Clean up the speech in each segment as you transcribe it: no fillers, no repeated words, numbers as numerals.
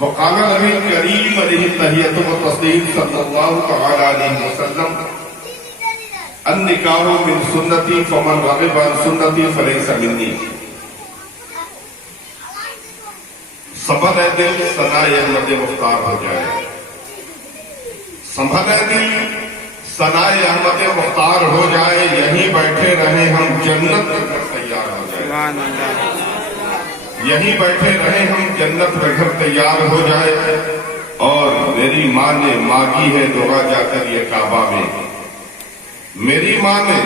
وقال نبی کریم علیہ التحیۃ والتسلیم صلی اللہ تعالی علیہ وسلم النکاح من سنتی فمن رغب عن سنتی فلیس منی. سنبھل ہے دل ثنائے احمد مختار ہو جائے. سنبھل ہے دل ثنائے احمد مختار ہو جائے. یہیں بیٹھے رہیں ہم جنت کا گھر تیار ہو جائے. یہیں بیٹھے رہیں ہم جنت کا گھر تیار ہو جائے. اور میری ماں نے مانگی ہے دعا جا کر یہ کعبہ میں. میری ماں نے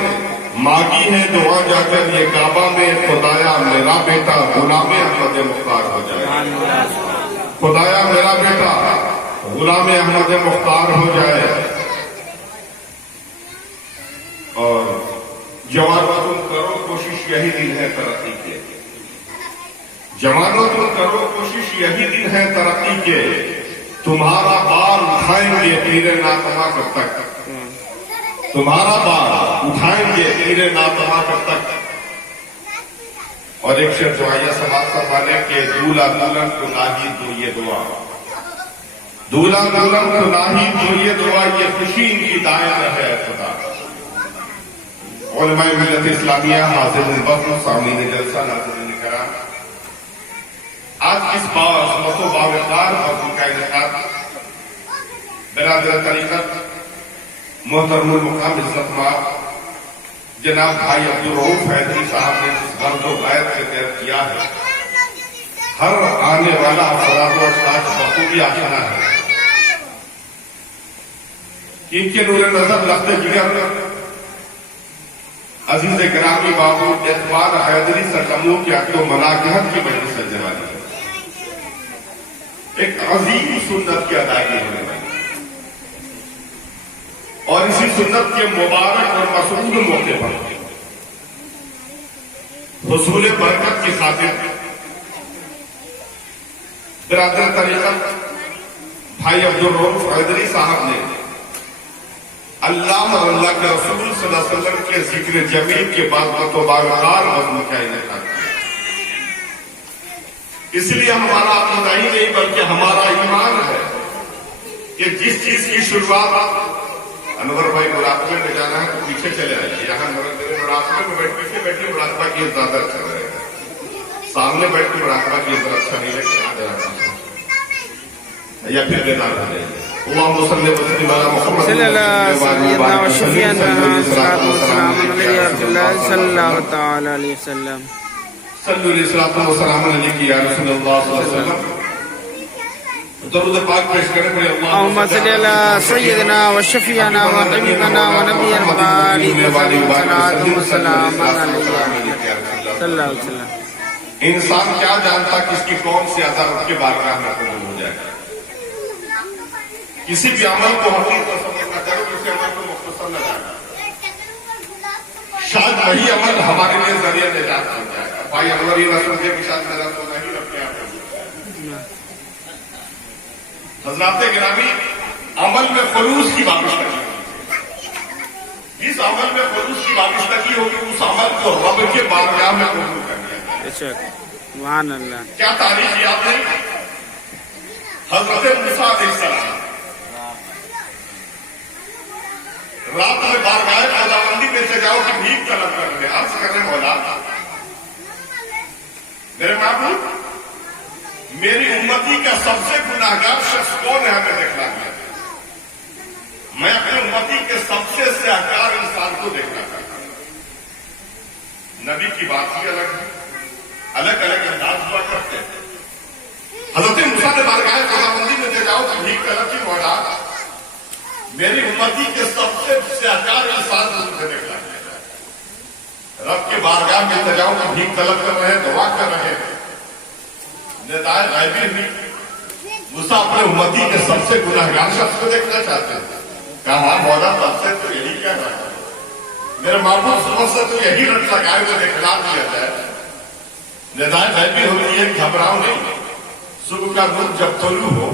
مانگی ہے دعا جا کر یہ کعبہ میں. خدایا میرا بیٹا غلام احمد مختار ہو جائے. خدایا میرا بیٹا غلام احمد مختار ہو جائے. اور جوانوں تم کرو کوشش یہی دن ہے ترقی کے. جوانوں تم کرو کوشش یہی دن ہے ترقی کے. تمہارا بار اٹھائیں گے پیر ناتما کب تک. تمہارا بار اٹھائیں گے پیر ناتما کب تک. اور ایک شعر دعائیہ سماعت فرمانے کہ دولہا دلہن کو ناہی دو یہ دعا. دولہا دلہن کو ناہی دو یہ دعا. یہ خوشی ان کی دائر ہے خدا. علماء ملت اسلامیہ حاضر وقت سامعین جلسہ ناظرین کرام، آج اس عظمت و باوقار موضوع کا انعقاد برادر طریقت محترم المقام عزت مآب جناب بھائی عبدالرؤوف حیدری صاحب نے اس غرض و غایت کے تحت کیا ہے. ہر آنے والا افراد و اشخاص بخوبی آشنا ہے ان کے نور نظر لخت جگر عزیز گرامی بابو اعتبار حیدری سرکموں کی عقد و مناقحت کی مجلس سجنے والی ہے. ایک عظیم سنت کی ادائیگی ہونے والی اور اسی سنت کے مبارک اور مسعود موقع پر حصول برکت کی خاطر برادر طریقت بھائی عبدالرؤوف حیدری صاحب نے اللہ اور اللہ کے رسول صلی اللہ علیہ وسلم کے ذکر جمیل کے بعد باوقار مضمون کا انعقاد کیا. اس لیے ہمارا عقیدہ ہی نہیں بلکہ ہمارا ایمان ہے کہ جس چیز کی شروعات انور بھائی مراقبے میں جانا ہے تو پیچھے چلے آئیے. یہاں میرے مراقبے میں پیچھے بیٹھے مراقبہ کیے زیادہ اچھا رہے گا. سامنے بیٹھ کے مراقبہ کیے زیادہ اچھا نہیں لگے. یا پھر بیدار ہو جائیے. اللهم صل وسلم على محمد صلی اللہ سیدنا و شفیعنا صلاۃ و سلام علیہ صلی اللہ تعالی علیہ وسلم. صلو علیہ الصلوۃ والسلام علیک یا رسول اللہ صلی اللہ علیہ وسلم. درود پاک پیش کریں پڑے. اللهم صل علی سیدنا و شفیعنا و حبیبنا و نبینا محمد صلاۃ و سلام علیہ صلی اللہ علیہ وسلم. انسان کیا جانتا کہ اس کی کون سی عطا رب کے بارگاہ میں قبول ہو جائے. کسی بھی عمل کو حقیق تصور نہ کرو، کسی عمل کو مختصر نہ جانا. شاید وہی عمل ہمارے لیے ذریعہ نجات بن جائے گا. بھائی انور یہ نہ سمجھے کہ شاید میرا تو نہیں رکھتے آپ. حضرات گرامی، عمل میں خلوص کی وابستگی ہوگی. جس عمل میں خلوص کی وابستگی ہوگی اس عمل کو رب کے بارگاہ میں قبول کرنا ہے. سبحان اللہ. کیا تاریخ یاد ہے؟ حضرت موسیٰ علیہ السلام رات میں بارگاہ خداوندی میں سے جاؤ کہ بھیک طلب کر رہے. عرض کرنے مولا میرے معبود، میری امتی کا سب سے گناہگار شخص کون ہے ہمیں دیکھنا ہے. میں اپنی امتی کے سب سے سیاہکار انسان کو دیکھنا چاہتا ہوں. نبی کی بات ہی الگ ہے، الگ الگ انداز ہوا کرتے ہیں. حضرت موسیٰ نے بارگاہ خداوندی میں سے جاؤ کہ بھیک طلب کی مولا میری امتی کے سب سے سیاہکار انسان کو مجھے دیکھنا ہے. رب کے بارگاہ میں التجاؤ کی بھیک طلب کر رہے ہیں، دعا کر رہے ہیں. ندائے غیبی ہوئی. موسیٰ اپنے امتی کے سب سے گناہگار شخص کو دیکھنا چاہتے ہیں. کہا مولا تب سے تو یہی کہہ رہا ہے، میرے معبود سمجھ سے تو یہی رٹ لگائے ہوئے دکھلا دیا جائے. ندائے غیبی ہوتی ہے، گھبراؤ نہیں. صبح کا نور جب طلوع ہو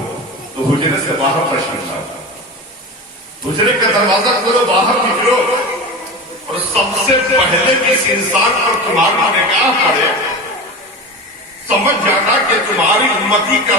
تو حجرے سے باہر تشریف لاؤ. حجرے کا دروازہ کھولو، باہر نکلو اور سب سے پہلے اس انسان پر تمہاری نگاہ پڑے. سمجھ جانا کہ تمہاری امتی کا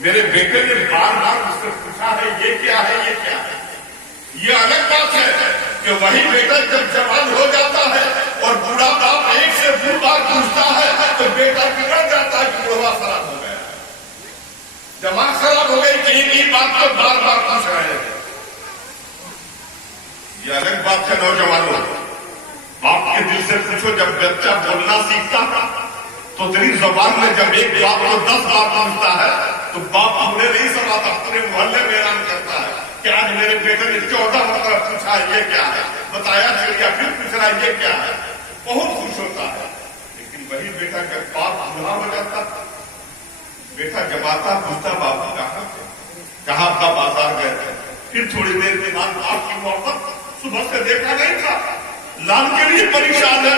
میرے بیٹے نے بار بار مجھ سے پوچھا ہے یہ کیا ہے یہ کیا ہے. یہ الگ بات ہے کہ وہی بیٹا جب جوان ہو جاتا ہے اور بوڑھا باپ ایک سے دو بار پوچھتا ہے تو بیٹا بگڑ جاتا ہے کہ بڑھوا خراب ہو گیا, دماغ خراب ہو گئی کہ ایک ہی بات کو بار بار پوچھ رہے ہیں. یہ الگ بات ہے نوجوانوں, باپ کے دل سے پوچھو. جب بچہ بولنا سیکھتا تو تیری زبان میں جب ایک بات کو 10 بار پوچھتا ہے تو باپ ہمیں نہیں سمجھتا, پورے محلے میں اعلان کرتا ہے کہ آج میرے بیٹے نے 14 مرتبہ پوچھا یہ کیا ہے, بتایا چڑیا پھر پوچھ رہا ہے یہ کیا ہے. بہت خوش ہوتا ہے. لیکن وہی بیٹا جب باپ بوڑھا ہو جاتا, بیٹا جب آتا پوچھتا باپ کہاں تھا, بازار گئے تھے. پھر تھوڑی دیر کے بعد آپ کی محبت صبح سے دیکھا نہیں تھا, لال کے لیے پریشان ہے,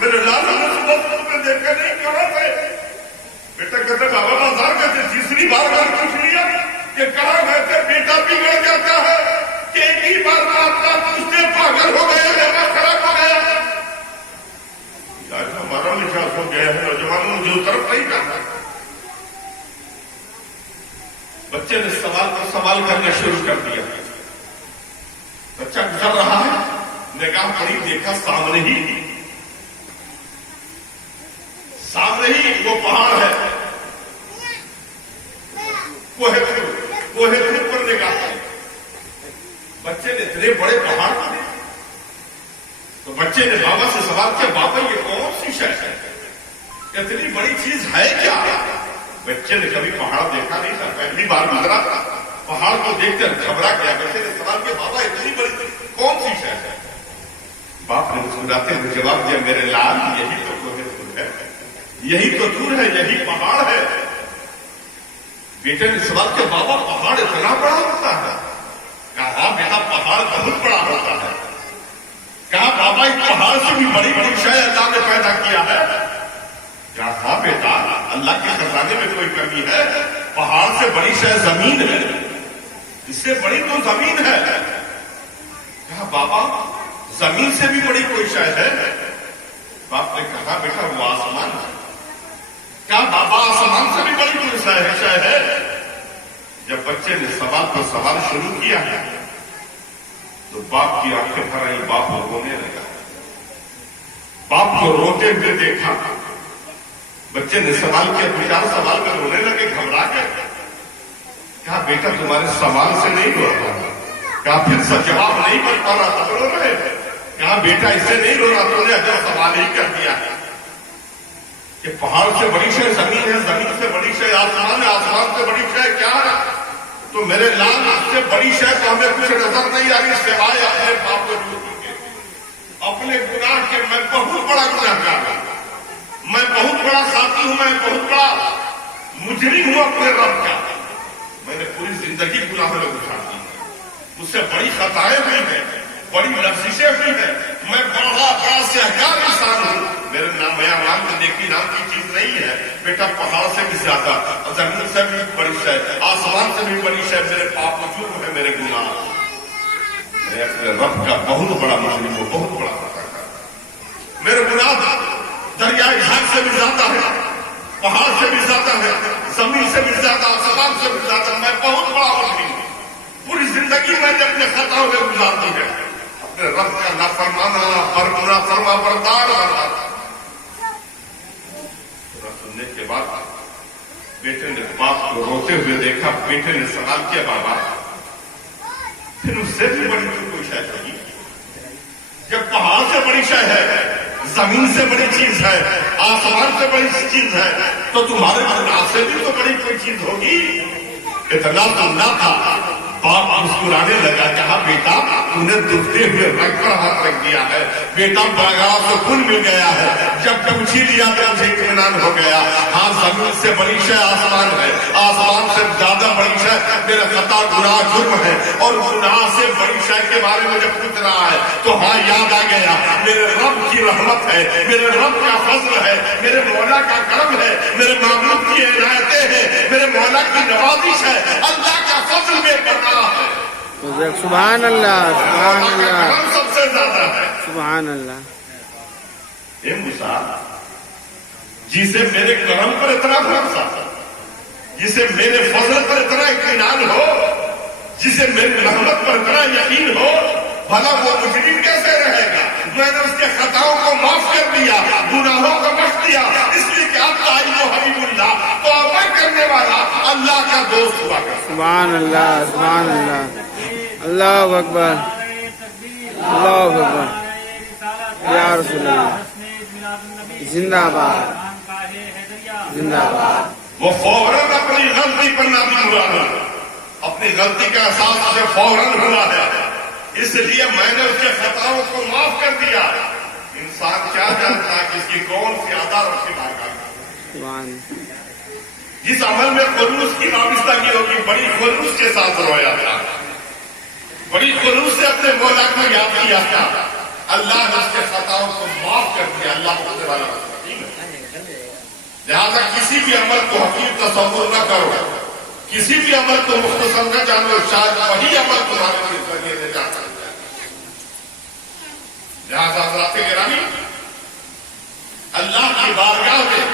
میرے لال نے صبح میں دیکھا نہیں کہاں تھے. بیٹا کہتے بابا بازار گئے تھے. تیسری بار پوچھ لیا کہ کہاں گئے تھے. بیٹا بگڑ جاتا ہے کہ ایک ہی بار آپ کا پوچھتے پاگل ہو گئے, دماغ خراب ہو گیا. آج ہمارا مزاج ہو گیا ہے نوجوانوں, مجھے طرف نہیں کرنا. بچے نے سوال پر سوال کرنا شروع کر دیا. بچہ گزر رہا ہے, نگاہ پڑی, دیکھا سامنے ہی وہ پہاڑ ہے, کوہ تھور پر نگاہ پڑی. بچے نے اتنے بڑے پہاڑ کو دیکھا تو بچے نے بابا سے سوال کیا, بابا یہ کون سی شے ہے, اتنی بڑی چیز ہے کیا. بچے نے کبھی پہاڑ دیکھا نہیں تھا, پہلی بار گزرا تھا. پہاڑ کو دیکھ کر گھبرا گیا. بچے نے سوال کیا, بابا اتنی بڑی کون سی شے ہے. باپ نے مسکراتے ہوئے جواب دیا, میرے لال یہی تو کوہ تھور ہے, یہی تو تور ہے, یہی پہاڑ ہے. بیٹے نے سوال کیا, بابا پہاڑ اتنا بڑا ہوتا ہے. کہا ہاں بیٹا پہاڑ بہت بڑا ہوتا ہے. کہا بابا اس پہاڑ سے بھی بڑی بڑی شے اللہ نے پیدا کیا ہے. کیا ہاں بیٹا اللہ کے خزانے میں کوئی کمی ہے, پہاڑ سے بڑی شے زمین ہے, اس سے بڑی تو زمین ہے. کہا بابا زمین سے بھی بڑی کوئی شے ہے. باپ نے کہا بیٹا وہ آسمان ہے. کیا بابا آسمان سے بھی بڑی کوئی شے ہے. جب بچے نے سوال پر سوال شروع کیا تو باپ کی آنکھیں بھر آئی, باپ رونے لگا. باپ کو روتے ہوئے دیکھا. بچے نے سوال کیا, 2-4 سوال میں رونے لگے, گھبرا گئے. کہا بیٹا تمہارے سوال سے نہیں رو رہا تھا. کہا پھر سے جواب نہیں بن پا رہا تھا, رو رہے. کہا بیٹا اس سے نہیں رو رہا, تو نے اگر سوال ہی کر دیا کہ پہاڑ سے بڑی شے زمین ہے, زمین سے بڑی شے آسمان ہے, آسمان سے بڑی شے کیا ہے. تو میرے لال اس سے بڑی شے تو ہمیں کچھ نظر نہیں آ رہی سوائے اپنے باپ کو جھوٹ کے, اپنے گناہ کے. میں بہت بڑا گناہگار ہوں, میں بہت بڑا ساتھی ہوں, میں بہت بڑا مجرم ہوں اپنے رب کا. میں نے پوری زندگی گناہوں میں گزار دی, مجھ سے بڑی خطائیں ہوئی ہیں, بڑی لفزشیں ہوئی ہیں. میں بڑا سہکار انسان ہوں. میرے نام نیکی نام کی چیز نہیں ہے. بیٹا پہاڑ سے بھی زیادہ, زمین سے بھی بڑی شے, آسمان سے بھی بڑی شے میرے پاپ وجود ہے, میرے گناہ. میں اپنے رب کا بہت بڑا مجرم ہوں, بہت بڑا خطاکار. میرے گناہ دریائے گھاٹ سے بھی زیادہ ہے, پہاڑ سے بھی زیادہ ہے, زمین سے بھی زیادہ, آسمان سے بھی زیادہ. میں بہت بڑا مجرم ہوں. پوری زندگی میں نے اپنے خطاؤں میں گزار دی ہے, اپنے رب کا نافرمانا, برگنا فرما بردار بنا. سننے کے بعد بیٹے نے باپ کو روتے ہوئے دیکھا. بیٹے نے سوال کیا, بابا پھر اس سے بھی بڑی تو کوئی شے نہیں. جب پہاڑ سے بڑی شے ہے, زمین سے بڑی چیز ہے, آسمان سے بڑی چیز ہے, تو تمہارے گناہ سے بھی تو بڑی کوئی چیز ہوگی. اتنا تو نہ تھا. باپ مسکرانے لگا. کہا بیٹا تو نے دکھتے ہوئے رنگ پر ہاتھ رکھ دیا ہے. بیٹا بڑا سکون مل گیا ہے. جب پوچھ ہی لیا تو مجھے اطمینان ہو گیا. ہاں زمین سے بڑی شے آسمان ہے, آسمان سے زیادہ بڑی شے میرا خطا گناہ جرم ہے. اور گناہ سے بڑی شے کے بارے میں جب پوچھ رہا ہے تو ہاں یاد آ گیا, میرے رب کی رحمت ہے, میرے رب کا فضل ہے, میرے مولا کا کرم ہے, میرے معبود کی عنایتیں ہیں, میرے مولا کی نوازش ہے, اللہ کا فضل بے پناہ ہے. سبحان اللہ, سبحان اللہ, سب سے زیادہ ہے. سبحان اللہ. اے موسیٰ, جسے میرے کرم پر اتنا بھروسہ تھا, جسے میرے فضل پر اتنا اطمینان ہو، جسے میری رحمت پر اتنا یقین ہو، بھلا وہ مجرم کیسے رہے گا؟ میں نے اس کے خطاؤں کو معاف کر دیا، گناہوں کو بخش دیا، اس لیے کہ اب آئی وہ حبیب اللہ، توبہ کرنے والا اللہ کا دوست ہوا کرتا۔ سبحان اللہ، سبحان اللہ، اللہ اکبر، اللہ اکبر، یا رسول اللہ، زندہ باد، زندہ باد۔ وہ فوراً اپنی غلطی پر نادم ہوا ہے، اپنی غلطی کا احساس مجھے فوراً ہوا ہے، اس لیے میں نے اس کے خطاؤں کو معاف کر دیا۔ انسان کیا جانتا ہے کہ اس کی کون سی ادا اور اس کی بارگاہ، جس عمل میں خلوص کی وابستگی ہوگی، بڑی خلوص کے ساتھ رویا تھا، بڑی خلوص سے اپنے مولا کو یاد کیا تھا، اللہ نے اس کے خطاؤں کو معاف کر دیا۔ اللہ کرنے والا لہٰذا کسی بھی عمل کو حقیر تصور نہ کرو، کسی بھی عمل کو مختصر نہ جانو، شاید وہی عمل تمہارے ذریعے سے جا سکتا ہے۔ لہٰذا حضرات گرامی، اللہ کی بارگاہ میں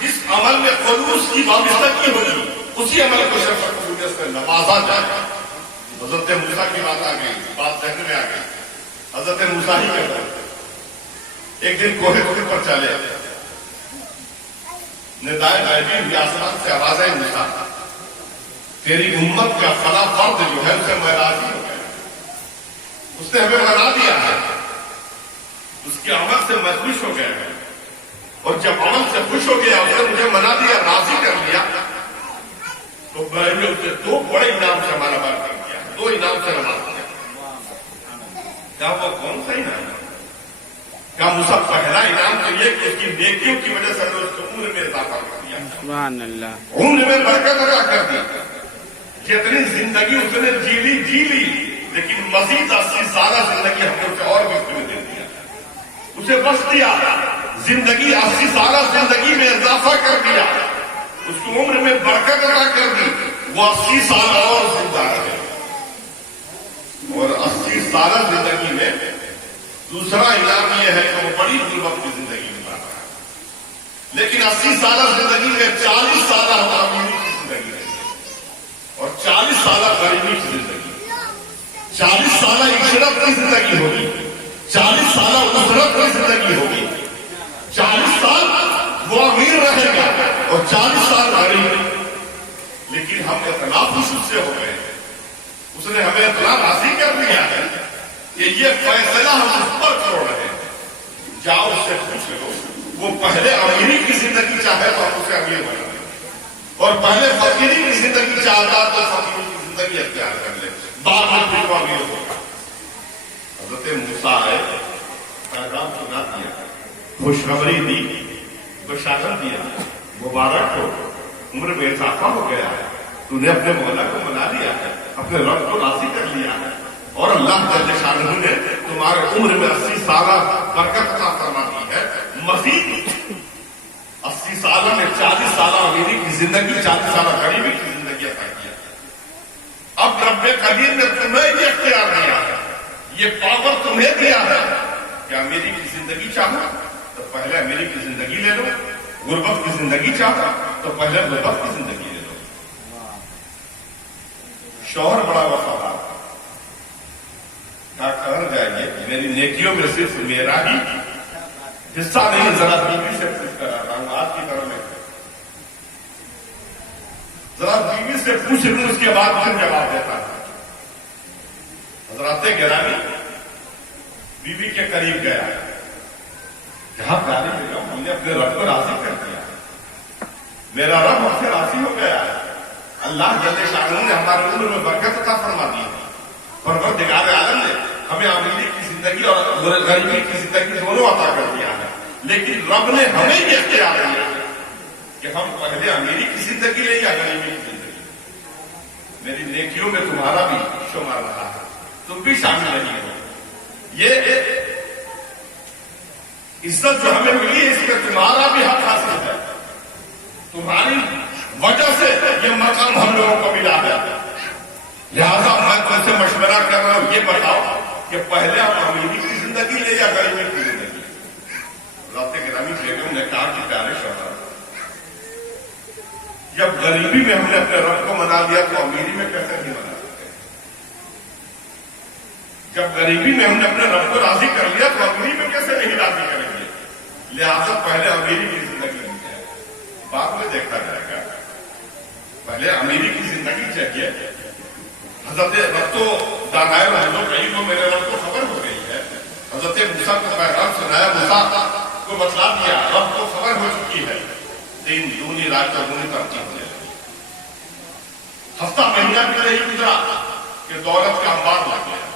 جس عمل میں خلوص کی وابستگی ہوگی، اسی عمل کو شفقت قبولیت سے نوازا جائے۔ حضرت موسیٰ کی بات آ گئی، بات ذہن میں آ گئی، حضرت موسیٰ ہی کرتے ایک دن کوہ طور پر چلے، ندائے غیبی ہوئی، آسمان سے آواز آئی، موسیٰ تیری امت کا فلاں فرد جو ہے اسے میں راضی ہو گیا، اس نے ہمیں منا دیا ہے، اس کے عمل سے میں خوش ہو گیا، اور جب عمل سے خوش ہو گیا، اس نے مجھے منا دیا، راضی کر لیا، تو میں نے اسے دو بڑے انعام سے ہمارا بات کیا، دو انعام سے نواز دیا۔ کیا وہ کون سا انعام ہے؟ کیا موسیٰ پہلا انعام تو یہ کہ اس کی نیکیوں کی وجہ سے اس کو عمر میں اضافہ کر دیا، سبحان اللہ، عمر میں برکت عطا کر دی، جتنی زندگی اس نے جی لی، لیکن مزید 80 سالہ زندگی ہم نے اسے اور بھی دے دیا، اسے بخش دیا، زندگی 80 سالہ زندگی میں اضافہ کر دیا، اس کو عمر میں برکت عطا کر دی، وہ 80 سال اور زندہ رہے، اور 80 سالہ زندگی میں دوسرا انعام یہ ہے کہ وہ بڑی غربت کی زندگی گزار رہا ہے، لیکن 80 سالہ زندگی میں 40 سالہ غلامی کی زندگی رہی اور 40 سالہ غریبی کی زندگی، 40 سالہ عشرت کی زندگی ہوگی، 40 سالہ اسرت کی زندگی ہوگی، 40 سال وہ امیر رہے گا اور 40 سال غریب، لیکن ہم اتنا خوش اس سے ہو گئے، اس نے ہمیں اتنا راضی کر دیا ہے کہ یہ فیصلہ ہم اس پر چھوڑ رہے ہیں، جاؤ اس سے پوچھ لو، وہ پہلے امیری کی زندگی چاہے تو ہم اسے امیر بنا دیں، اور پہلے فقیری کی زندگی چاہتا تو فقیری کی زندگی اختیار کر لے، بعد میں پھر وہ امیر ہوگا۔ حضرت موسیٰ آئے، پیغام سنا دیا، خوشخبری دی، بشارت دیا، مبارک ہو، عمر میں اضافہ ہو گیا ہے، تو نے اپنے مولا کو منا لیا ہے، اپنے رب کو راضی کر لیا ہے، اور اللہ جل شانہ نے تمہارے عمر میں 80 سالہ برکت عطا فرما دی ہے، مزید 80 سالہ میں 40 سالہ امیری کی زندگی، 40 سالہ غریبی کی زندگی عطا کیا۔ اب رب قدیر نے تمہیں یہ اختیار دیا ہے، یہ پاور تمہیں دیا ہے کہ امیری کی زندگی چاہو تو پہلے امیری کی زندگی لے لو، غربت کی زندگی چاہو تو پہلے غربت کی زندگی لے لو۔ شوہر بڑا وفادار، کیا کر جائیے، میری نیکیوں میں صرف میرا ہی حصہ نہیں، ذرا بیوی سے پوچھ کر آتا ہوں، آج کی طرح میں ذرا بیوی سے پوچھ لوں، اس کے بعد پھر جواب دیتا ہوں۔ حضرات گرامی، بیوی کے قریب گیا، جہاں پیاری جگہ ہم نے اپنے رب کو راضی کر دیا، میرا رب ہم سے راضی ہو گیا ہے، اللہ جل شانہ نے ہمارے عمر میں برکت عطا فرما دی، پروردگار عالم نے ہمیں امیری کی زندگی اور غریبی کی زندگی دونوں عطا کر دیا ہے، لیکن رب نے ہمیں یہ اختیار دیا ہے کہ ہم پہلے امیری کی زندگی لیں یا غریبی کی زندگی۔ میری نیکیوں میں تمہارا بھی شمار رہا ہے، تم بھی شامل نہیں ہو، یہ عزت جو ہمیں ملی ہے اس میں تمہارا بھی حق حاصل ہے، تمہاری وجہ سے یہ مقام ہم لوگوں کو ملا ہے، لہذا میں تم سے مشورہ کر رہا ہوں، یہ بتاؤ کہ پہلے ہم امیری کی زندگی لے یا غریبی کی زندگی؟ ذات گرامی بیگم نے کہا کہ پیارے شوہر، جب غریبی میں ہم نے اپنے رب کو منا لیا تو امیری میں کیسے نہیں منا سکتے؟ جب غریبی میں ہم نے اپنے رب کو راضی کر لیا تو امیری میں کیسے نہیں راضی کریں گے؟ لہٰذا پہلے امیری کی زندگی لی جائے، بعد میں دیکھا جائے گا. پہلے امیری کی زندگی چاہیے. حضرت رب تو دانائے رہو کہیں تو میرے رب کو خبر ہو گئی ہے. حضرت موسیٰ کو پیغام سنایا، موسیٰ کو بتلا دیا، رب کو خبر ہو چکی ہے. دن دونی رات چودھری ترقی ہونے لگی. ہفتہ مہینہ بھی نہیں گزرا کہ دولت کا انبار لگ گیا.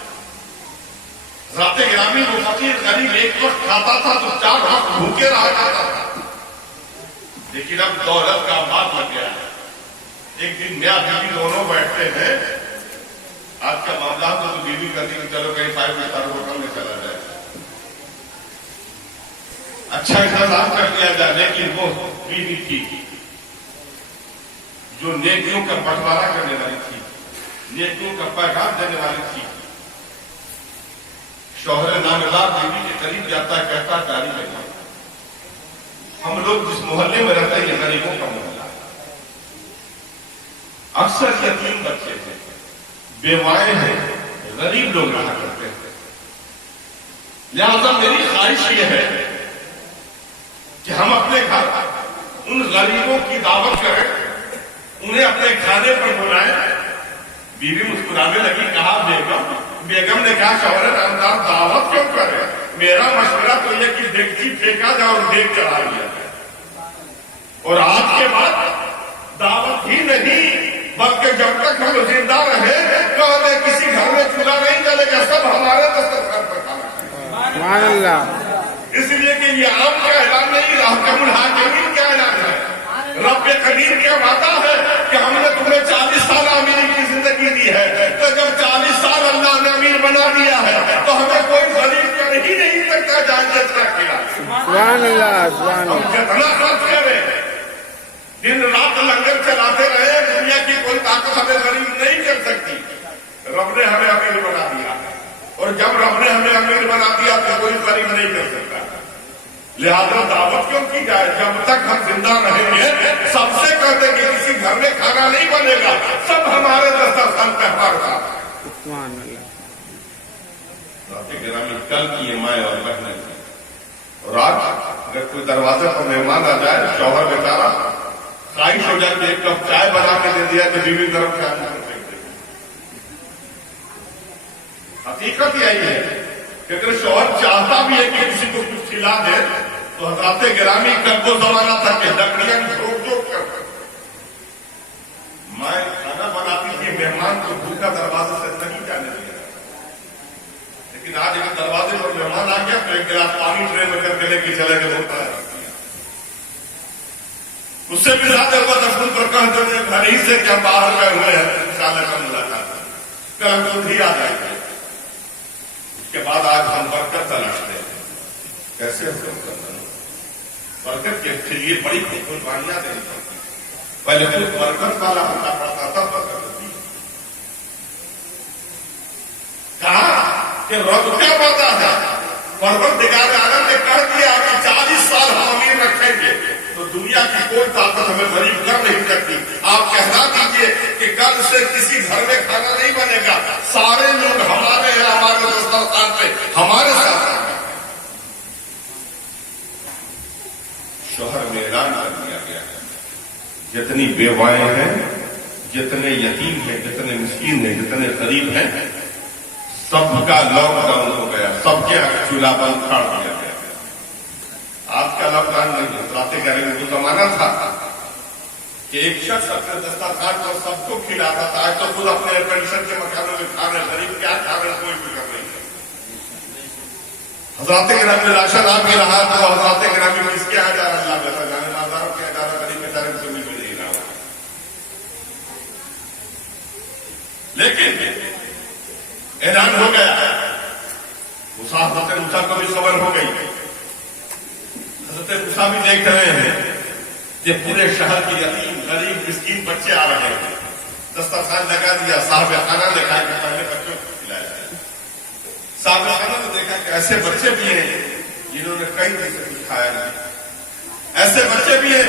ذات گرامی وہ فقیر غریب ایک وقت کھاتا تھا تو 4 وقت بھوکے رہا جاتا تھا، لیکن اب دولت کا انبار لگ گیا ہے. ایک دن میاں بیوی دونوں بیٹھتے ہیں. آج کا معاملہ تو بیوی کرتی کہ چلو کہیں 5 اسٹار ہوٹل میں چلا جائے، اچھا انتظام کر لیا جائے. لیکن وہ بیوی تھی جو نیکیوں کا بٹوارا کرنے والی تھی، نیکیوں کا پیغام دینے والی تھی. شوہر نامدار بیوی کے قریب جاتا ہے، کہتا ہے جاری ہے، ہم لوگ جس محلے میں رہتے ہیں یہ غریبوں کا محلہ ہے، اکثر یتیم بچے ہیں، بیوائیں ہیں، غریب لوگ رہا کرتے ہیں. لہذا میری خواہش یہ ہے کہ ہم اپنے گھر ان غریبوں کی دعوت کریں، انہیں اپنے کھانے پر بلائیں. بیوی مسکرانے لگی، کہا بیگم نے کہا شوہر نامدار دعوت کیوں کرے؟ میرا مشورہ تو یہ کہ دیگچی پھینکا جائے اور دیگ چڑھا لیا جائے، اور آج کے بعد دعوت ہی نہیں بلکہ جب تک ہم زندہ رہے تو ہمیں کسی گھر میں چولہا نہیں جلے گا، سب ہمارے دسترخوان پر کھانا کھائیں. سبحان اللہ. اس لیے کہ یہ عام کا اعلان نہیں، حکم الحاکمین کا اعلان ہے. رب قدیر کا وعدہ ہے کہ ہم نے تمہیں 40 سال امیر کی زندگی دی ہے، تو جب 40 سال اللہ نے امیر بنا دیا ہے تو ہمیں کوئی غریب کر ہی نہیں سکتا جائے جتنا کھلائے. سبحان اللہ. سبحان ہم اللہ. جتنا خرچ کریں، دن رات لنگر چلاتے رہے، دنیا کی کوئی طاقت ہمیں غریب نہیں کر سکتی. رب نے ہمیں امیر بنا دیا، اور جب رب نے ہمیں امیر بنا دیا تو کوئی غریب نہیں کر سکتا. لہذا دعوت کیوں کی جائے؟ جب تک ہم زندہ رہیں گے سب سے کہتے کہ کسی گھر میں کھانا نہیں بنے گا، سب ہمارے دسترخوان پہ ہمارا. سبحان اللہ. گرامی کل کی یہ مائیں اور بہنیں، اور آج اگر کوئی دروازے پر مہمان آ جائے، شوہر بیچارہ خواہش ہو جائے کہ ایک کپ چائے بنا کے دے دیا تو بیوی گرم چائے نہیں کر سکتے. حقیقت یہی ہے کہ اگر شوہر چاہتا بھی ہے کہ کسی کو کچھ کھلا دے تو حضرات گرامی کل وہ زمانہ تھا کہ لکڑیاں جھوک جھوک کر میں کھانا بناتی تھی، مہمان کو بھوکا دروازے سے نہیں جانے دیا. لیکن آج اگر دروازے پر مہمان آ گیا تو ایک گلاس پانی ٹرے میں کر کے لے کے چلے گئے ہوتا ہے. اس سے بھی زیادہ ہوا دفن پر کہتے ہیں گھر ہی سے کیا باہر گئے ہوئے ہیں، انشاءاللہ کا ملاقات کل ہم خود ہی آ جائیں گے. اس کے بعد آج ہم برکت تلاشتے ہیں. کیسے برکت کے لیے بڑی قربانیاں دینی پڑتی. پہلے خود برکت والا ہونا پڑتا تب برکت ہوتی. کہا کہ رب کیا وعدہ ہے؟ پروردگار عالم نے کہہ دیا کہ 40 سال ہم امیر رکھیں گے تو دنیا کی کوئی طاقت ہمیں غریب کر نہیں سکتی. آپ کہنا دیجئے کہ کل سے کسی گھر میں کھانا نہیں بنے گا، سارے لوگ ہمارے ہیں، ہمارے دسترخوان پہ ہمارے ساتھ. شوہر میں اعلان کر دیا گیا ہے جتنی بیوائیں ہیں، جتنے یتیم ہیں، جتنے مسکین ہیں، جتنے غریب ہیں، سب کا لاک ڈاؤن ہو گیا، سب کے چولہا بند کھاڑ دیا گیا. آپ کا لاک ڈاؤن نہیں، راتیں کریں گے. وہ زمانہ تھا کہ ایک شخص اپنے دسترخوان پر سب کو کھلاتا تھا. آج تو خود اپنے پینشن کے مکانوں میں کھا رہے، غریب کیا کھا رہے کوئی فکر نہیں ہے. حضرات گرامی راشن آ بھی رہا تو حضرات گرامی کس کے یہاں جا رہا؟ اللہ بتا جانے بازاروں کے ادارہ غریب کے ادارے سے مل نہیں رہا. لیکن اعلان ہو گیا، حضرت موسیٰ کو بھی خبر ہو گئی. حضرت موسیٰ بھی دیکھ رہے ہیں کہ پورے شہر کے یتیم غریب مسکین بچے آ رہے ہیں. دسترخوان لگا دیا، صاحب خانہ نے کہا کہ پہلے بچوں کو کھلایا جائے. صاحب خانہ نے دیکھا کہ ایسے بچے بھی ہیں جنہوں نے کئی دن سے کچھ کھایا نہیں، ایسے بچے بھی ہیں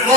9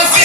80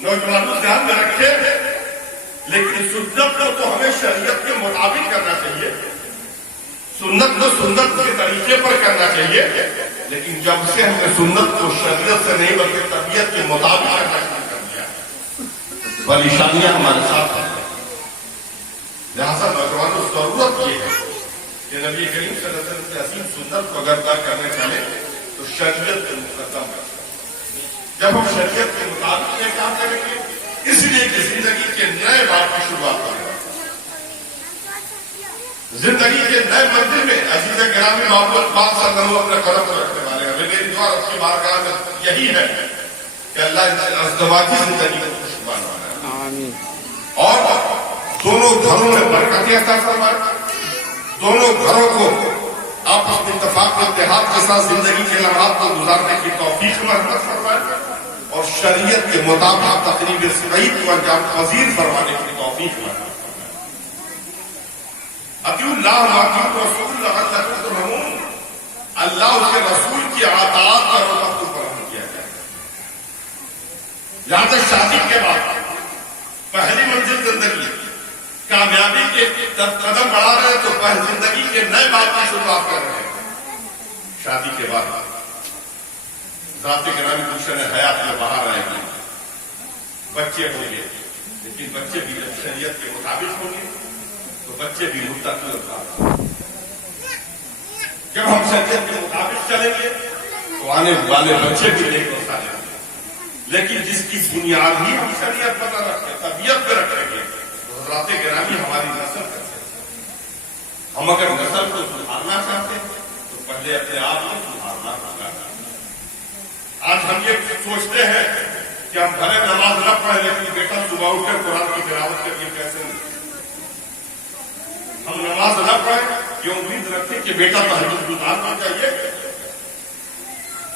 نوجوانوں دھیان میں رکھے، لیکن سنت کو تو ہمیں شریعت کے مطابق کرنا چاہیے، سنت کو سنت کے طریقے پر کرنا چاہیے، لیکن جب سے ہم نے سنت کو شریعت سے نہیں بلکہ طبیعت کے مطابق کرنا شروع کر دیا، پریشانیاں ہمارے ساتھ ہیں۔ لہٰذا نوجوانوں ضرورت یہ ہے کہ نبی کریم صلی اللہ علیہ وسلم کی عظیم سنت کو اگر طے کرنے چاہیں تو شریعت کے مقدم کریں۔ جب ہم شریعت کے مطابق یہ کام کریں گے، اس لیے کہ زندگی کے نئے باب کی شروعات کریں، زندگی کے نئے منزل میں عزیز گرامی محمد پاک صلی اللہ علیہ وسلم اپنے قدم کو رکھنے والے ہیں۔ میری دعا رب کی بارگاہ میں یہی ہے کہ اللہ ان سے ازدواجی زندگی کو خوشگوار بنائے، آمین، اور دونوں گھروں میں برکتیں عطا فرمائے، دونوں گھروں کو آپس میں اتفاق و اتحاد کے ساتھ زندگی کے لمحات کو گزارنے کی توفیق مرحمت فرمائے، اور شریعت کے مطابق تقریب سعید کو انجام پذیر فرمانے کی توفیق مرحمت۔ اطیعوا اللہ واطیعوا الرسول لعلکم ترحمون، اللہ اس کے رسول کی اطاعت کرو تب تم پر رحم کیا جائے۔ یہاں تک شادی کے بعد پہلی منزل زندگی کامیابی کے قدم بڑھا رہے ہیں تو پہلی زندگی کے نئے باب کی شروعات کر رہے ہیں۔ شادی کے بعد ذات گرامی گلشن حیات میں باہر رہے گی، بچے ہوں گے، لیکن بچے بھی جب شریعت کے مطابق ہوں گے تو بچے بھی متقی اور پاک۔ جب ہم شریعت کے مطابق چلیں گے تو آنے والے بچے بھی نیک اور صالح ہوں گے، لیکن جس کی بنیاد ہی ہم شریعت پر نہ رکھیں، طبیعت پہ رکھیں گے تو حضرات گرامی ہماری نسل کرتے ہیں۔ ہم اگر نسل کو سدھارنا چاہتے ہیں تو پہلے اپنے آپ کو سدھارنا ہوگا۔ آج ہم یہ سوچتے ہیں کہ ہم گھر نماز نہ پڑھیں لیکن بیٹا صبح اٹھ کر قرآن کی تلاوت کریے، کیسے نہیں؟ ہم نماز نہ پڑھیں یہ امید رکھتے کہ بیٹا تہجد گزارنا چاہیے۔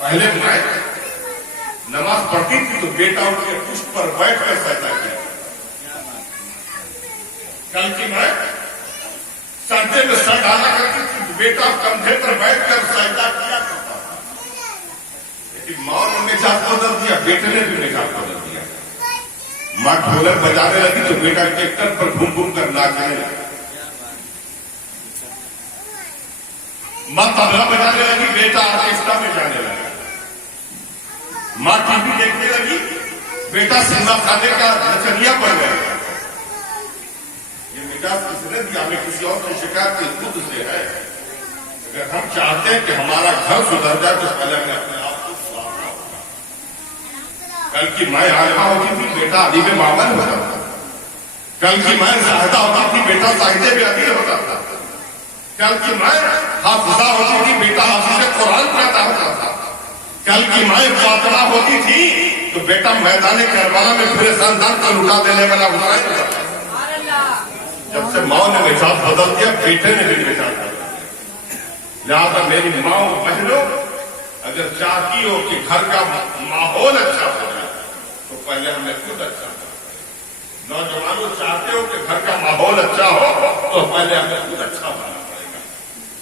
پہلے مائیں نماز پڑھتی تھی تو بیٹا اٹھ کے پشت پر بیٹھ کر سجدہ کیا، کل کی مائیں سجدے میں سر ڈالا کرتی تھی تو بیٹا کندھے پر بیٹھ کر سجدہ کیا کرتا تھا، لیکن ماں نے مزاج بدل دیا، بیٹے نے بھی مزاج بدل دیا۔ ماں ڈھولک بجانے لگی تو بیٹا ٹریکٹر پر گھوم گھوم کر ناچنے لگا، ماں تبلا بجانے لگی، بیٹا آرکیسٹرا میں جانے لگا، ماں ٹی وی دیکھنے لگی، بیٹا سنیما کھانے کا نچنیا بن گیا۔ یہ مزاج کس نے دیا؟ ہمیں کسی اور کی شکایت کی خود سے ہے۔ اگر ہم چاہتے ہیں کہ ہمارا گھر سدھر جائے تو پہلے ہمیں اپنے آپ کو سدھارنا ہوگا۔ کل کی مائیں عالمہ ہوتی تھی، بیٹا علی میں معمل ہوتا تھا، کل کی مائیں زاہدہ ہوتی تھی، بیٹا زاہدے میں عدیل ہوتا تھا، کل کی مائیں حافظہ ہوتی تھی، بیٹا حافظ قرآن پیدا ہوتا تھا، کل کی مائیں فاطمہ ہوتی تھی تو بیٹا میدان کربلا میں پورے خاندان کو لٹا دینے والا حسین ہوتا تھا۔ جب سے ماں نے مزاج بدل دیا بیٹے نے بھی مزاج بدل دیا۔ لہٰذا میری ماں و بہنوں اگر چاہتی ہو کہ گھر کا ماحول اچھا ہو جائے تو پہلے ہمیں خود اچھا ہو۔ نوجوانوں چاہتے ہو کہ گھر کا ماحول اچھا ہو تو پہلے ہمیں خود اچھا ہونا پڑے گا۔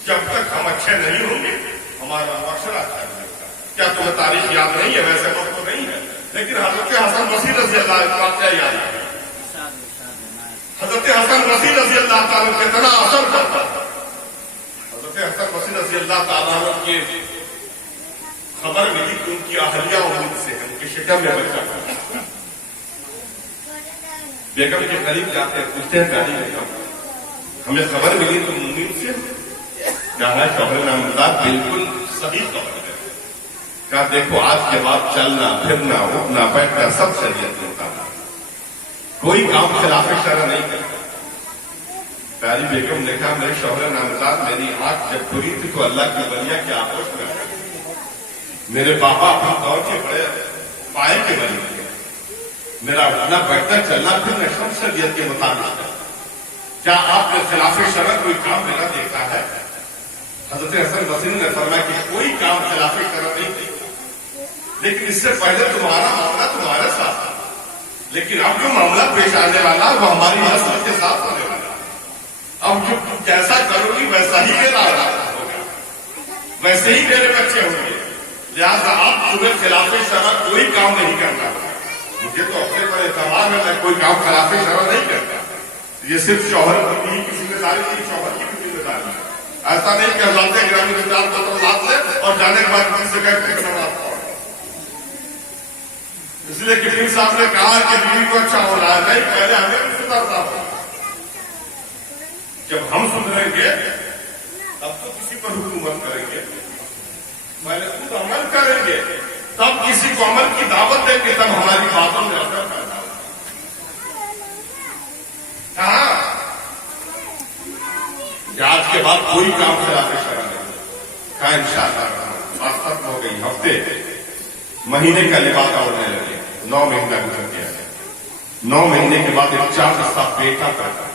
جب تک ہم اچھے نہیں ہوں گے ہمارا معاشرہ اچھا نہیں ہوگا۔ کیا تمہیں تاریخ یاد نہیں ہے؟ ویسے وقت تو نہیں ہے، لیکن حضرت حسن بصری رضی اللہ عنہ کا کیا یاد ہے؟ حضرت حسن بصری رضی اللہ تعالیٰ کتنا اثر کرتا تھا۔ حضرت حسن بصری رضی اللہ تعالیٰ کی خبر ملی کہ ان کی اہلیہ امید سے ہے، ان کی شکم میں بچہ تھا۔ بیگم کے قریب جاتے ہیں، پوچھتے ہیں پیاری بیگم ہمیں خبر ملی تو امید سے کیا ہے؟ خبر نامزاد بالکل صحیح خبر ہے۔ کہا دیکھو آج کے بعد چلنا پھرنا اٹھنا بیٹھنا سب شریعت ہوتا ہے، کوئی کام خلاف شرع نہیں کرتا۔ پیاری بیگم نے کہا میرے شوہر نامزاد میری آنکھ جب کھلی تھی تو اللہ کی ولیہ کی آغوش میں آئی، میرے پاپا اپنے دور کے بڑے پائے کے بلی تھے، میرا اٹھنا بیٹھنا چلنا پھرنا سب شریعت کے مطابق ہے، کیا آپ نے خلاف شرع کوئی کام میرا دیکھا ہے؟ حضرت حسن بصری نے فرمایا کہ کوئی کام خلاف شرع نہیں دیکھا، لیکن اس سے پہلے تمہارا معاملہ تمہارے ساتھ تھا، لیکن اب جو معاملہ پیش آنے والا وہ ہماری نسل کے ساتھ ہونے والا، اب جو جیسا کرو گی ویسا ہی میرا ہوگا، ویسے ہی میرے بچے ہوں گے، لہٰذا آپ تمہیں خلاف شرع کوئی کام نہیں کرنا، مجھے تو اپنے پر اعتماد ہے، میں کوئی کام خلاف شرع نہیں کرتا. یہ صرف شوہر کی کی ذمہ داری نہیں، شوہر کی بھی ذمہ داری ہے. ایسا نہیں کہ حضرات گرامی کے ساتھ ساتھ لے اور جانے کے بعد کسی سے کہتے ہیں نماز پڑھو. اس لیے کہ پیر صاحب نے کہا کہ بیوی کو اچھا ہونا ہے، نہیں پہلے ہمیں بھی سدھرنا ہوگا. جب ہم سدھریں گے تب تو کسی پر حکومت کریں گے، پہلے خود عمل کریں گے تب کسی کو عمل کی دعوت دیں گے، تب ہماری باتوں میں اثر پیدا ہوگا. کہاں آج کے بعد کوئی کام خلاف شرع نہیں. کہا انشاءاللہ بات ختم ہو گئی. ہفتے مہینے کا لباس اوڑھنے لگے. 9 مہینہ گزر گیا. 9 مہینے کے بعد ایک 4 سال بیٹا پیدا.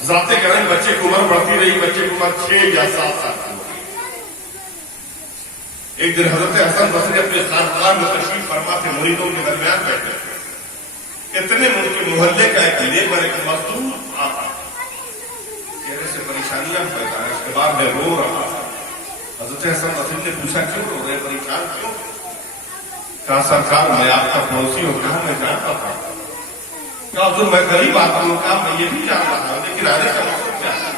حضرات کریں بچے کی عمر بڑھتی رہی، بچے کی عمر 6 یا 7 سال کی ہو گئی. ایک دن حضرت حسن بصری اپنے خانقاہ میں تشریف فرما تھے، مریدوں کے درمیان بیٹھے تھے. اتنے ان کے محلے کا ایک لیبر، ایک مزدور آتا، چہرے سے پریشانیاں پیدا ہے. اس کے بعد میں رو رہا. حضرت حسن بصری نے پوچھا کیوں رو رہے، پریشان کیوں؟ کہا سرکار میں آپ کا پڑوسی ہوں. کہا میں جانتا تھا. کہا حضور میں غریب آدمی ہوں. کہا میں یہ بھی جان رہا ہوں، لیکن آنے کا مقصد کیا ہے؟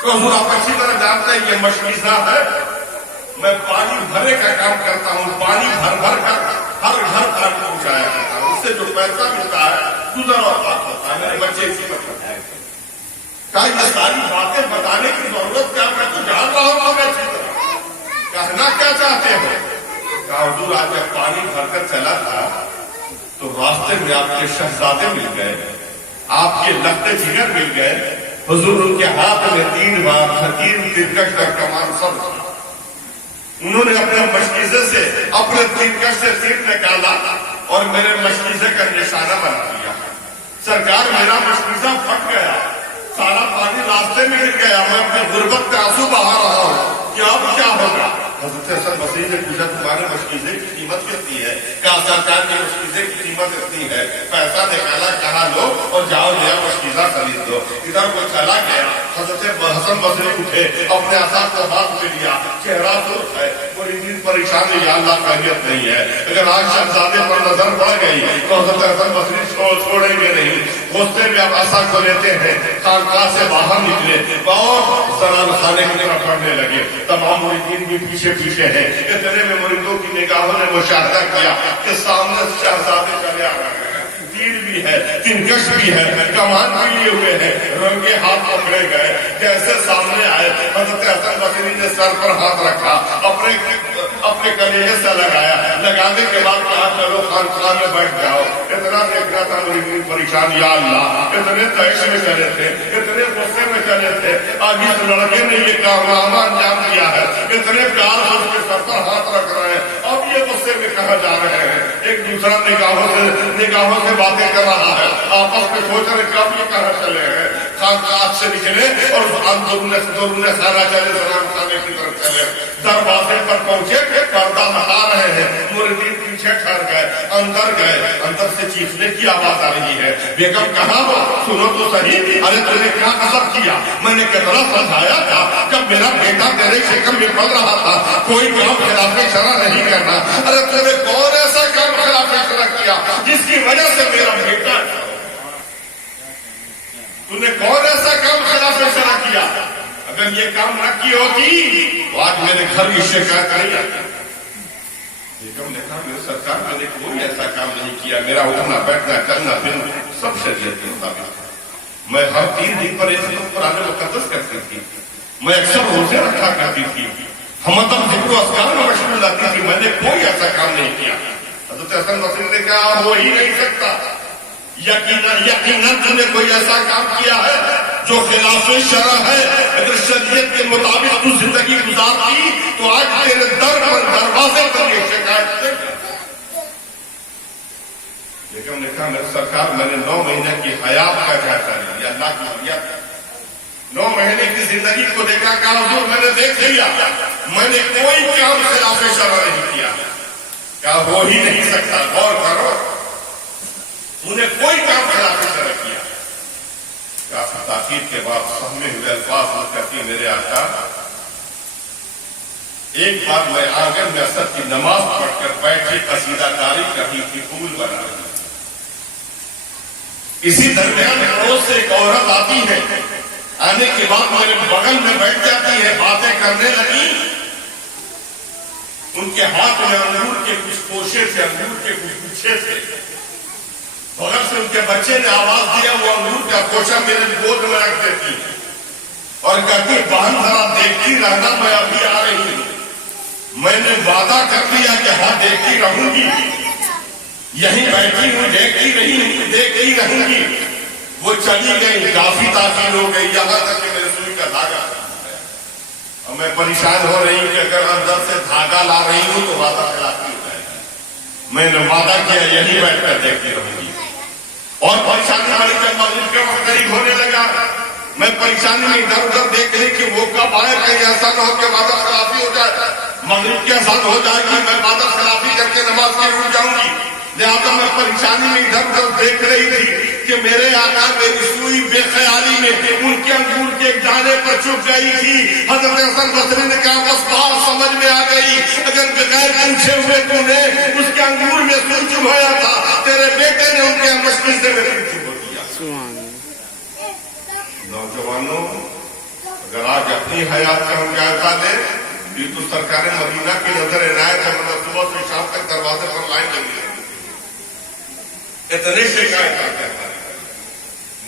کہا حضور آپ اچھی طرح جانتے ہیں یہ مشکیزہ ہے، میں پانی بھرنے کا کام کرتا ہوں، پانی بھر بھر کر ہر گھر تک پہنچایا کرتا ہوں. اس سے جو پیسہ ملتا ہے گزر اور بات ہوتا ہے. میرے بچے اسی پر کرتے ہیں. کہا یہ ساری باتیں بتانے کی ضرورت کیا، میں تو جان رہا ہوں. میں اچھی طرح کہنا کیا چاہتے ہو؟ کہا حضور آج جب پانی بھر کر چلا تھا تو راستے میں آپ کے شہزادے مل گئے، آپ کے لخت جگر مل گئے. حضور ان کے ہاتھ میں 3 بار حکیم ترکش اور کمان سب تھا. انہوں نے اپنے مشکیزے سے اپنے ترکش سے تیر نکالا اور میرے مشکیزے کا نشانہ بنا دیا. سرکار میرا مشکیزہ پھٹ گیا، سارا پانی راستے میں گر گیا، میں اپنے غربت کا آنسو بہا رہا ہوں کہ اب کیا ہوگا؟ حضرت حسن بصری نے پوچھا تمہارے مشکیزے کی قیمت کتنی ہے؟ کہا سرکار کی مشکیزے کی قیمت اتنی ہے. پیسہ نکالا، کہا لو اور جاؤ نیا مشکیزہ خرید دو. ادھر کو چلا گیا. حضرت حسن بصری اٹھے، اپنے عصا کو ہاتھ میں لیا، چہرہ سرخ ہے، مریدین پریشان ہے، یا اللہ خیریت نہیں ہے. اگر آج شہزادے پر نظر پڑ گئی تو حضرت حسن بصری چھوڑیں گے نہیں. غصے میں اب عصا کو لیتے ہیں، خانقاہ سے باہر نکلے اور زنان خانے کی طرف بڑھنے لگے. تمام مریدین بھی پیچھے پیچھے ہیں. اتنے میں مریدوں کی نگاہوں نے مشاہدہ کیا کہ سامنے شہزادے چلے آ رہے ہیں. تیر بھی ہے، ترکش بھی ہے، کمان بھی لیے ہوئے ہیں، رنگے ہاتھ پکڑے گئے. جیسے سامنے آئے حضرت حسن بصری نے سر پر ہاتھ رکھا، اپنے کلیجے سے لگایا. لگانے کے بعد کہا چلو خانقاہ میں بیٹھ جاؤ. اتنا دیکھنا تھا مریدین پریشان، یا اللہ اتنے تیش میں چلے تھے، اتنے غصے میں چلے تھے. آج اس لڑکے نے یہ کارنامہ انجام دیا ہے، اتنے پیار سے اس کے سر پر ہاتھ رکھ رہے ہیں، اب یہ غصے میں کہاں جا رہے ہیں؟ ایک دوسرا نگاہوں سے باتیں کر رہا ہے، آپس میں سوچ رہے کب یہ کہاں چلے ہیں. خانقاہ سے نکلے اور اندرون خانہ چلے، سلام خانے کی طرف چلے. دروازے پر پہنچے، پردہ ہٹا رہے ہیں. مریدین پیچھے ٹھہر گئے، اندر گئے. اندر سے چیخنے کی آواز آ رہی ہے، بیگم کہاں ہو؟ سنو تو صحیح. ارے تم نے کیا قصب کیا؟ میں نے کتنا سمجھایا تھا جب میرا بیٹا تیرے شکم میں پڑ رہا تھا کوئی کام خلاف شرع نہیں کرنا. ارے تم نے کون ایسا کام خلاف شرع کیا جس کی وجہ سے میرا بیٹا، تم نے کون ایسا کام خلاف شرع کیا؟ اگر یہ کام نہ کی ہوتی تو آج میرے گھر کی شکایت نہیں آتی. بیگم نے کہا میرے سرکار میں نے کوئی ایسا کام نہیں کیا، میرا اٹھنا بیٹھنا کرنا پھرنا سب شریعت کے مطابق. میں ہر 3 دن پر ایسے قرآن مقدس کرتی تھی، میں اکثر روزے رکھا کرتی تھی، ہم ذکر و اذکار میں مشغول رہتی تھی. میں نے کوئی ایسا کام نہیں کیا. حضرت حسن بصری نے کہا ہو ہی نہیں سکتا. یقیناً تم نے کوئی ایسا کام کیا ہے جو خلاف شرع ہے. اگر شریعت کے مطابق تو زندگی گزارتی تو آج تیرے در پر دروازے پر یہ شکایت ہے. لیکن نے کہا میرے سرکار میں نے 9 مہینے کی حیات کا جائزہ لیا، اللہ کی حیات 9 مہینے کی زندگی کو دیکھا. کہا حضور میں نے دیکھ لیا، میں نے کوئی کام خلاف شرع نہیں کیا. کہا ہو ہی نہیں سکتا، غور کرو، انہیں کوئی کام خلاف شرع کیا. کافی تاکید کے بعد سامنے ہوئے الفاظ کرتی میرے آقا ایک بار میں آنگن میں اثر کی نماز پڑھ کر بیٹھی قصیدہ کاری کری تھی، پھول بنا رہی تھی۔ اسی درمیان پڑوس سے ایک عورت آتی ہے، آنے کے بعد میرے بغل میں بیٹھ جاتی ہے، باتیں کرنے لگی۔ ان کے ہاتھ میں انگور کے کچھ پوشے تھے، انگور کے کچھ گچھے تھے۔ بغل سے ان کے بچے نے آواز دیا، وہ انگور کا کوشا میرے گود میں رکھ دیتی اور کہتی بہن ذرا دیکھتی رہنا، میں ابھی آ رہی ہوں۔ میں نے وعدہ کر دیا کہ ہاں دیکھتی رہوں گی، یہیں بیٹھی ہوں دیکھتی رہوں گی۔ وہ چلی گئی، کافی تاخیر ہو گئی، یہاں تک کہ میرے سوئی کا دھاگا اور میں پریشان ہو رہی ہوں کہ اگر اندر سے دھاگا لا رہی ہوں تو وعدہ خلافی ہو جائے گی۔ میں نے وعدہ کیا یہیں بیٹھ کر دیکھتی رہوں گی، اور پریشانی والی جب مغرب کا وقت قریب ہونے لگا، میں پریشانی میں ادھر ادھر دیکھ رہی کہ وہ کب آئے، کہیں ایسا نہ ہو کہ وعدہ خلافی ہو جائے، مغرب کے ساتھ ہو جائے گی، میں وعدہ خلافی کر کے نماز کے رک جاؤں گی۔ لہٰذا میں پریشانی میں ادھر ادھر دیکھ رہی تھی کہ میرے آقا میری سوئی بے خیالی میں ان کے انگور کے دانے پر چھپ گئی تھی۔ حضرت حسن بصری نے کہا بس بات سمجھ میں آ گئی، اگر بغیر پوچھے ہوئے تو نے اس کے انگور میں سوئی چبھایا تھا، تیرے بیٹے نے ان کے مشکل سے میرے چبھا دیا۔ نوجوانوں، اگر آج اپنی حیات کا ہم جائزہ لیں، یہ تو سرکار مدینہ کی نظر عنایت ہے، مطلب صبح سے شام تک دروازے پر لائن لگی ہے، اتنے شکایت کرتے ہیں۔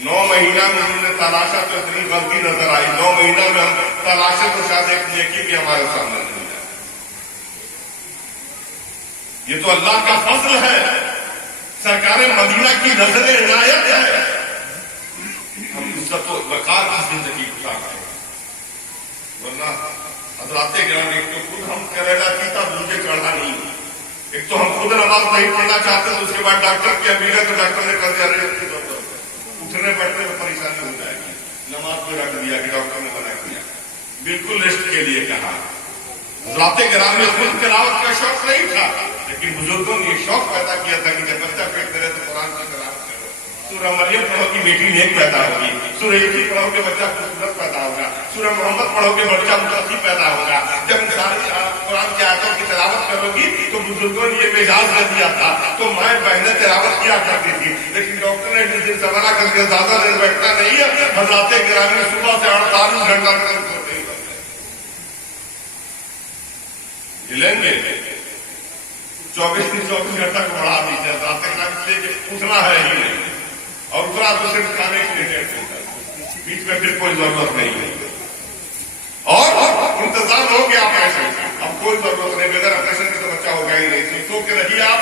9 مہینہ میں انہوں نے تلاشا تو اتنی غلطی نظر آئی، 9 مہینہ میں ہم تلاشے تو شاید ایک نیکی بھی ہمارے سامنے نہیں ہے۔ یہ تو اللہ کا فضل ہے، سرکار مدینہ کی نظر عنایت ہے۔ ہم عزت و وقار کی زندگی گزارتے ہیں، ورنہ حضرات گرامی ایک تو خود ہم کریلا پیتا دوسرے چڑھا نہیں، ایک تو ہم خود نماز نہیں پڑھنا چاہتے تو اس کے بعد ڈاکٹر کی اپیل ہے تو ڈاکٹر نے کہا دیا اٹھنے بیٹھنے میں پریشانی ہو جائے گی، نماز کو رکھ دیا کہ ڈاکٹر نے منع کیا، بالکل ریسٹ کے لیے کہا۔ حضرات گرامی میں خود تلاوت کا شوق نہیں تھا، لیکن بزرگوں نے یہ شوق پیدا کیا تھا کہ جب بچہ پیٹ کرے تو قرآن کی تلاوت کرو، سورہ مریم پڑھو کہ بیٹی نیک پیدا ہوگی، سورہ یوسف پڑھو کہ بچہ خوبصورت پیدا ہوگا، سورہ محمد پڑھو کہ بچہ متقی پیدا ہوگا۔ جب ساری قرآن کی آیتوں کی تلاوت کرو گی تو بزرگوں نے یہ مزاج دے دیا تھا، تو مائیں بہنیں تلاوت کیا کرتی تھی، لیکن ڈاکٹر نے جس دن سے منع کر کے زیادہ دیر بیٹھنا نہیں ہے۔ حضرات گرامی صبح سے 48 گھنٹہ لیں گے، 24 گھنٹہ کو بڑھا دیجیے، رات تک اٹھنا ہے ہی نہیں، اور اتنا تو صرف کھانے کے لیے بیچ میں پھر کوئی ضرورت نہیں ہے، اور انتظام ہو گیا آپریشن کا، اب کوئی ضرورت نہیں، بغیر آپریشن کے تو بچہ ہوگا ہی نہیں، سو کے رہیے آپ،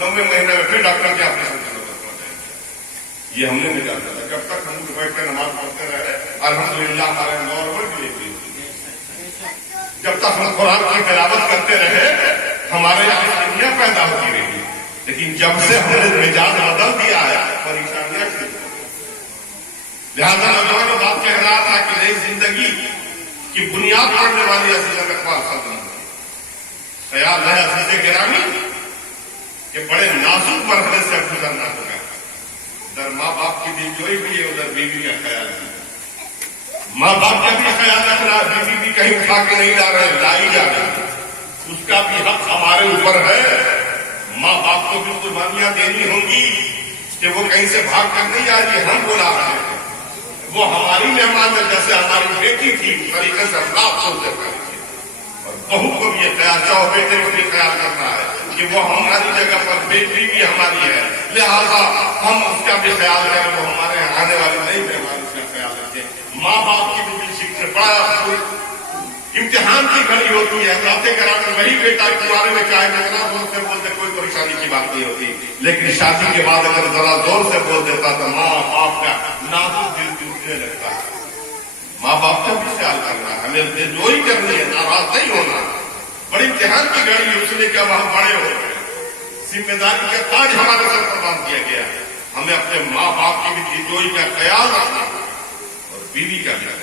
90 مہینے میں پھر ڈاکٹر کے آپریشن کی ضرورت پڑ جائے گی۔ یہ ہم نے نہیں جانا تھا، جب تک ہم بیٹھ کر نماز پڑھتے رہے الحمدللہ ہمارے نارمل بھی نہیں، جب تک ہم قرآن کی تلاوت کرتے رہے ہمارے یہاں دنیا پیدا ہوتی رہی، لیکن جب سے ہم نے مزاج بدل دیا ہے پریشانیاں شروع ہو گئی۔ لہٰذا نوجوانوں بات کہہ رہا تھا کہ نئی زندگی کی بنیاد پڑنے والی عزیز اقبال خزاں خیال ہے عزیز گرامی کہ بڑے نازک مرحلے سے گزرنا ہوگا، ادھر ماں باپ کی دلجوئی بھی ہے، ادھر بیوی کا خیال بھی، ماں باپ کا بھی خیال رکھنا، بیوی بھی کہیں اٹھا کے نہیں لا رہے، لائی جا رہی، اس کا بھی حق ہمارے اوپر ہے۔ ماں باپ کو بھی قربانیاں دینی ہوں گی کہ وہ کہیں سے بھاگ کر نہیں آئے گی، ہم بلا رہے ہیں، وہ ہماری مہمان ہے، جیسے ہماری بیٹی تھی اس طریقے سے اخلاق سوچتے پڑے گی، اور بہو کو بھی یہ خیال، چاہو بیٹے کو بھی خیال کرنا ہے کہ وہ ہماری جگہ پر بیٹی بھی ہماری ہے، لہذا ہم اس کا بھی خیال کریں، وہ ہمارے آنے والے نئی مہمان اس کا خیال رکھیں۔ ماں باپ کی بھی شکر بڑا امتحان کی گھڑی ہوتی ہے، حضرات گرامی وہی بیٹا تمہارے میں چاہے کتنا زور سے بول دے کوئی پریشانی کی بات نہیں ہوتی، لیکن شادی کے بعد اگر ذرا زور سے بول دیتا تو ماں باپ کا نازک دل ٹوٹنے لگتا ہے۔ ماں باپ کا بھی خیال کرنا ہے، ہمیں دلجوئی کرنی ہے، ناراض نہیں ہونا، بڑی امتحان کی گھڑی ہے، اس لیے کہ ہم بڑے ہو گئے، ذمہ داری کا تاج ہمارے سر پر باندھ دیا گیا، ہمیں اپنے ماں باپ کی بھی دلجوئی کا خیال رکھنا اور بیوی کا بھی خیال۔